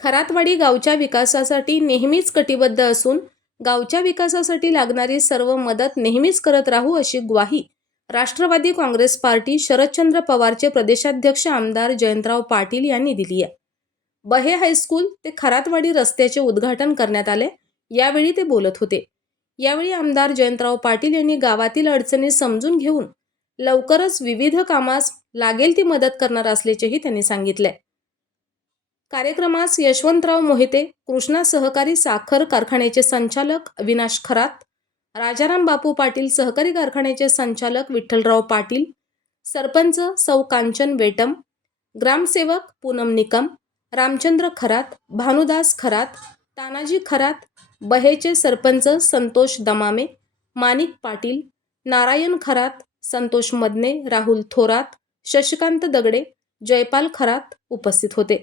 खरातवाडी गावच्या विकासासाठी नेहमीच कटिबद्ध असून गावच्या विकासासाठी लागणारी सर्व मदत नेहमीच करत राहू अशी ग्वाही राष्ट्रवादी काँग्रेस पार्टी शरदचंद्र पवारचे प्रदेशाध्यक्ष आमदार जयंतराव पाटील यांनी दिली आहे. बहे हायस्कूल ते खरातवाडी रस्त्याचे उद्घाटन करण्यात आले. यावेळी ते बोलत होते. यावेळी आमदार जयंतराव पाटील यांनी गावातील अडचणी समजून घेऊन लवकरच विविध कामास लागेल ती मदत करणार असल्याचेही त्यांनी सांगितले. कार्यक्रमास यशवंतराव मोहिते कृष्णा सहकारी साखर कारखान्याचे संचालक अविनाश खरात राजाराम बापू पाटील सहकारी कारखान्याचे संचालक विठ्ठलराव पाटील सरपंच सौ कांचन वेटम ग्रामसेवक पूनम निकम रामचंद्र खरात भानुदास खरात तानाजी खरात बहेचे सरपंच संतोष दमामे माणिक पाटील नारायण खरात संतोष मदने राहुल थोरात शशिकांत दगडे जयपाल खरात उपस्थित होते.